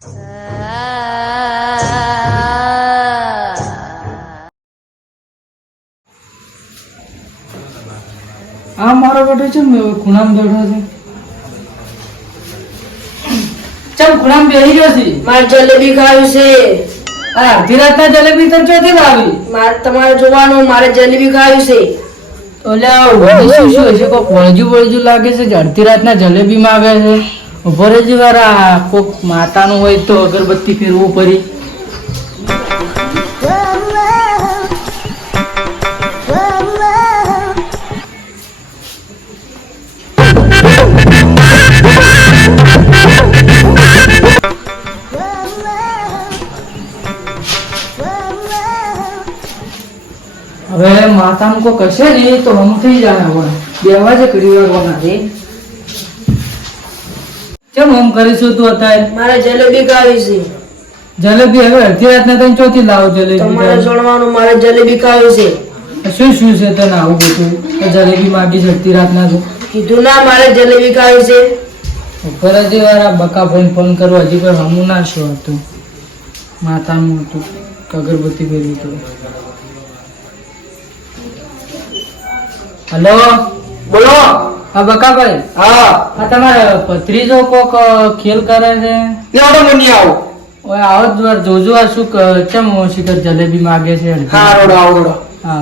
આ મારો બેટો છે ને ખૂણામાં બેઠો છે. ચમ ખૂણામાં બેહી ગયો છે? મારે જલેબી ખાવી છે. આ અડધી રાતના જલેબી તને ચોથી લાવી? મારે તમારે જોવાનું મારે જલેબી ખાવી છે. ઓલા શું શું હશે કોઈ વળજુ વળજુ લાગે છે અડધી અડધી રાતના જલેબી માંગે છે? ઊભો રહેજે વારા. કોક માતાનું હોય તો અગરબત્તી ફેરવું પડી. હવે માતાનું કોક કશે નહીં તો હમ થઈ જાય હવે બેવા જ કરી વાગવાના છે. કેમ હમ કરીશું તું અત્યારે? મારે જલેબી ખાવી છે. જલેબી હવે અડધી રાતના તને ચોથી લાવો તમારે જલેબી જોડવાનું મારે જલેબી ખાવી છે. શું શું છે તને આવું બધું? જલેબી માગી છે અડધી રાતના તું. કીધું ના મારે જલેબી ખાવી છે. ફરજી વાળા બકા ફોન ફોન કરો હજી પણ હમું ના શું હતું માતાનું હતું અગરબત્તી ફેરવી હતું. હલો? બોલો. હા બકાભાઈ. હા. આ તમારે ભત્રીજો કોક ખેલ કરે છે? લેવડો બની આવો. ઓય આવો જ વાર જોજો આ શું ક- ચમ શિખર જલેબી માગે છે હા રોડો આવો રોડો. હા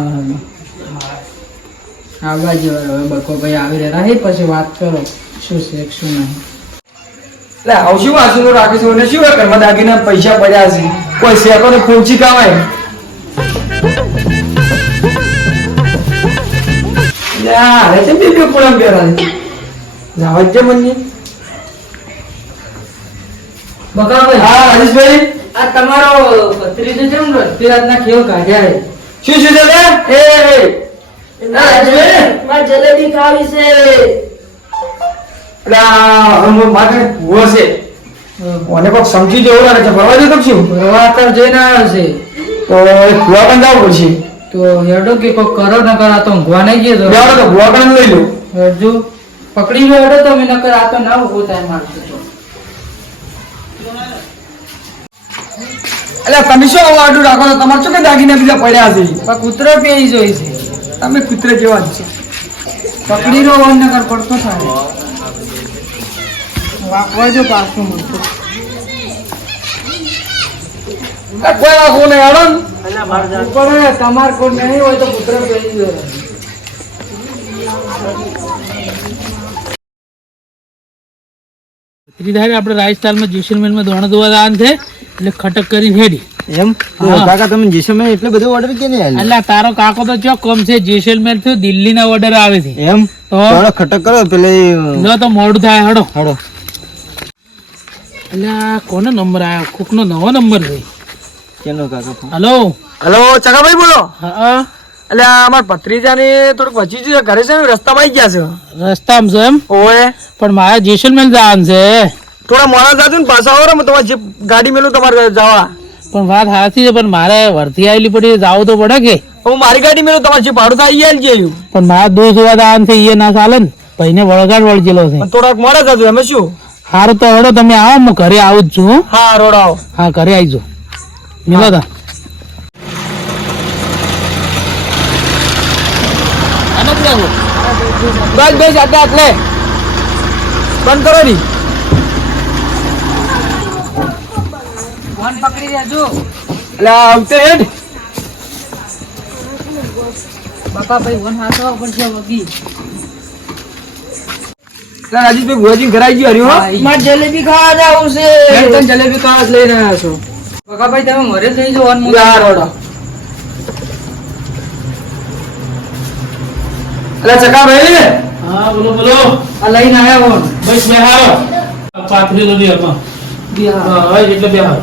હા આવવા જેવા હવે બકોભાઈ આવી રહ્યા. હે પછી વાત કરો. શું છે શું નહીં? એટલે આવું શું વાસુનું રાખીશું અને શું ઘરમાં દાગીના પૈસા પડ્યા છે. કોઈ શેકો ને ખોલચી કાવાય આ હારે છે બે બે પૂનમ પહેરા છે જાવા જ મને બકાભાઈ હા હરીશભાઈ. આ તમારો ત્રીજો છે ને અડધી રાતના ખેલ કાઢ્યા રે શું શું દાદા એ જલેબી- ખાવી છે. આ ભૂવો છે. મને કોક સમજી જવું લાગે છે ભરવા દે તો શું? પ્રવાહ જઈને આવ્યો છે. તો ભૂવા પણ જવું પડશે. તો હેડો કે કોક કરો ન કરા તો ઊંઘવા નહીં ગયો તો. યાર તો ભૂવા પણ લઈ લો. હેડજો. પકડી લો હેડો તમે નકર આ તો ના ઊભો થાય મારશે તો. એટલે તમે શું આવું આડું રાખો છો? તમારે શું કે દાગીના બીજા પડ્યા છે? પણ કૂતરો પેઈ જોઈ છે. તમે કૂતરે જેવા જ છે. પકડી લો વન નગર પડતો થાય. વાપવા જો પાછું મૂકતો આ કોઈ વાંકું નહીં ને. પણ તમાર કોઈ નહીં હોય તો કૂતરો પેઈ જો આપણે રાજસ્થાનમાં જેસલમેરમાં દોણા દોવા દાન છે એટલે ખટક કરી ફેરી. એમ? કાકા તમે જેસલમેર એટલે બધો ઓર્ડર કે નહીં આલ્યો એટલે તારો કાકો તો ચો કમ છે જેસલમેરથી દિલ્હીના ઓર્ડર આવે છે. એમ? તો? થોડો ખટક કરો પેલે જો તો મોડું થાય હડો હડો એટલે આ કોનો નંબર આવ્યો? કોકનો નવો નંબર છે. કેનો કાકા હલો? હલો ચકાભાઈ બોલો. હા એટલે આ અમારા ભત્રીજાને થોડુંક વચી છે ઘરે છે ને રસ્તામાં આવી ગયા છે. રસ્તામાં છે એમ? ઓએ પણ મારે જેસલમેર જવાનું છે. થોડા મોડા જાજો ને પાછા આવો ને હું તમારે ગાડી મેલું તમારે જવા. પણ વાત સાચી છે પણ મારે વર્ધી આવેલી પડી જાવ તો પડે કે? હું મારી ગાડી મેલું તમારે જે ભાડું થાય એ ગયું પણ મારે દોસ્ત હોવા દાન છે એ ના ચાલે ને. ભાઈને વળગાડ વળગેલો છે. થોડાક મોડા જાજો એમ શું? સારું તો હડો તમે આવો હું ઘરે આવું જ છું હા રોડ આવો. હા ઘરે આવજો. તા બસ બસ આટલે આટલે. બંધ કરો ની ફોન પકડી દેજો એટલે આવતે હેડ. બાપા ભાઈ ફોન હાથવા પડશે વગી રાજેશભાઈ ભુવાજી ઘરે આવી ગયો હર્યું મારે જલેબી ખાવા જવું છે. જલેબી ખાવા જ લઈ રહ્યા છો. બકાભાઈ તમે મરે ચકાભાઈ. હા બોલો બોલો. આ લઈને આયા ફોન બસ બેહારો. પાથરી લો ની હા હવે એટલે બેહારો.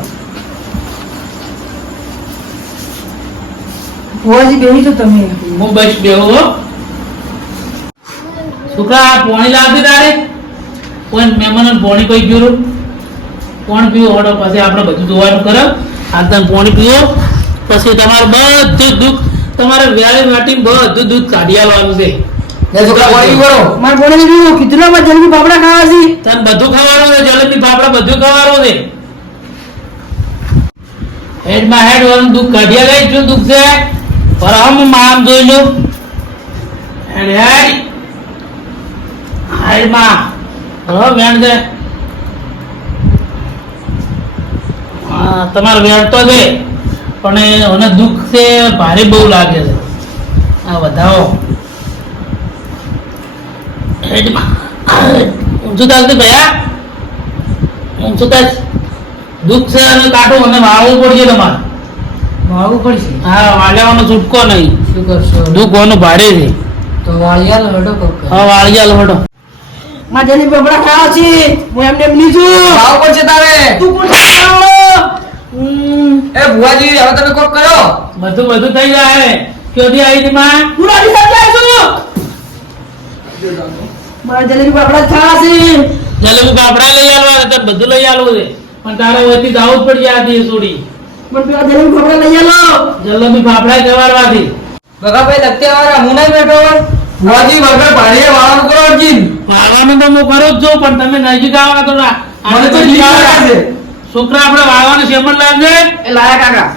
ભુવાજી બેહી તો તમે હું બસ બેહો હો. છોકરા આ પોણી લાવતી તારે? કોઈ મહેમાન પોણી કોઈ પીવું કોણ પીવો હડો પછી આપણે બધું જોવાનું કરો. આ તમે પોણી પીવો? પછી તમારે બધું દુઃખ તમારે વ્યાળે વાટી બધું દૂધ કાઢી આવવાનું છે. પાપડા બધું ખાવાનું છે જલેબી ફાફડા બધું ખાવાનું છે. હેડમાં હેડ વાળું દુઃખ કાઢ્યા લઈ શું દુઃખ છે. પર હમ મામ જોઈ લો. હેડ હેડ. હેડમાં હો વેણ દે તમારે વેણ તો છે. પણ મને દુઃખ છે ભારે બહુ લાગે છે. આ વધાવો. ઊંચું ચાલતું ભયા. ઊંચું થાય દુઃખ છે અને કાઢો અને વાળવું પડશે તમારે. વાળવું પડશે? હા વાળવાનો છૂટકો નહીં. શું કરશો? દુઃખ ભારે છે. તો વાળિયા લડો કોક હા વાળિયા લહડો મારે જલેબી ફાફડા ખાવા છે. હું એમને લીધું. ખાવ પડશે તારે? તું કોણ? એ ભુવાજી હવે તમે કોક કરો. બધું બધું થઈ જાય. ક્યોથી આવી માં? રાજી સાથે આવ્યો મારા જલેબી ફાફડા ખાવા છે. જલેબી પાપડા લઈ આવવા તો બધું લઈ આવવું છે. પણ તારે વહીથી દાવું જ પડી હતી સોડી. પણ પેલા જલેબી ફાફડા લઈ આવો જલેબી પાપડા જવારવાથી બગાભાઈ લગતે વાળા હું નહીં બેઠો ભુવાજી વગર ભાડીએ વાળવાનું કરો અર્જિન. વાળવાનું તો હું કરો જ જો પણ તમે નજીક આવો તો મને તો લાગે છોકરા આપણે વાળવાનું શેમન લાવજે એ લાયા કાકા.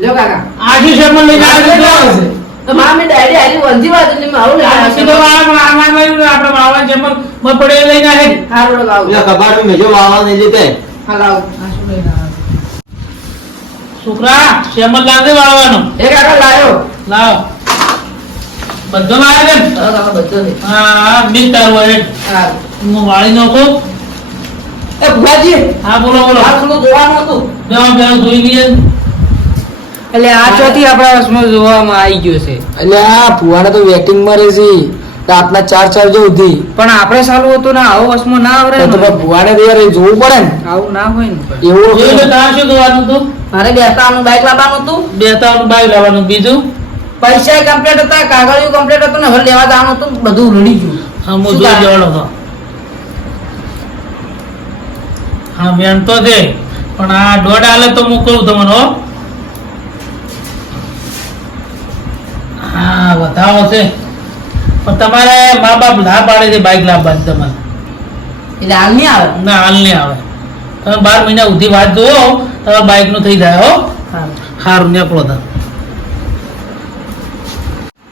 લ્યો કાકા. આશી શેમન લઈને? તો મેં ડાયરી વંજી મેં આવું પછી તો વાળા પણ આમાં લઈને આપણે વાળવાનું શેમનમાં પડે લઈને આવે હારું તો લાવું કબાટ મેજો વાવા નહીં લેતે હા લાવું? છોકરા શેમન લાવજે વાળવાનું? એ કાકા લાયો. લાવ. બધો મારે બેન કાકા બધો છે. હા હા તારું હોય હા. હું વાળી નાખું. એ ભુવાજી હા બોલો બોલો. આ થોડું જોવાનું હતું. બેવા બેવા જોઈ લઈએ. એટલે આ ચોથી આપણા વસમાં જોવામાં આવી ગયો છે. એટલે આ ભુવાને તો વેટિંગમાં રહે છે. રાતના ચાર ચાર જો સુધી. પણ આપણે સારું હતું ને આવો વસમાં ના આવડે તો ભુવાને તો યાર જોવું પડે ને. આવું ના હોય ને. એવું તાર શું જોવાનું હતું? મારે બેસવાનું બાઈક લાવવાનું હતું. બે ત્રણ બાઈ લાવવાનું. બીજું? પૈસા કમ્પ્લીટ હતા કાગળિયું કમ્પ્લીટ હતું ને હવે લેવા જવાનું હતું બધું રડી ગયું. હા હું જોઈ જવાનો હતો. હા મેન તો છે પણ આ દોઢ આલે તો મોકલું તમને હો. હા બતાવો છે. પણ તમારે મા બાપ ના પાડે છે બાઇક લાવવાની તમારે. એટલે હાલ નહીં આવે? ના હાલ નહીં આવે. તમે બાર મહિના સુધી વાત જોયો તમારે બાઈકનું થઈ જાય હો. સારું નીકળો તો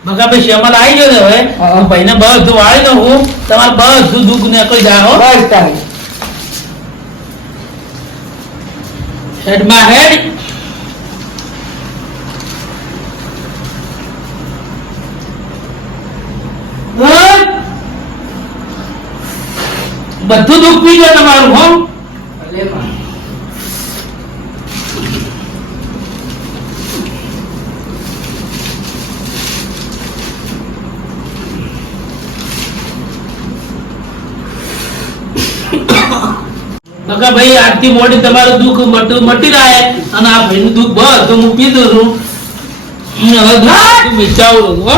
બકા ભાઈ શ્યામલ આવી ગયો છે હવે? ભાઈને બધું વાળી દઉં તમારે બધું દુઃખ બસ તારી. હેડમાં હેડ. બધું દુઃખ પી ગયો તમારું હો બકા ભાઈ આજથી મોડી તમારું દુઃખ મટું મટી રહે અને આ ભાઈનું દુઃખ તો હું પી દઉં છું હવે દુઃખ મિટાવું છું હો.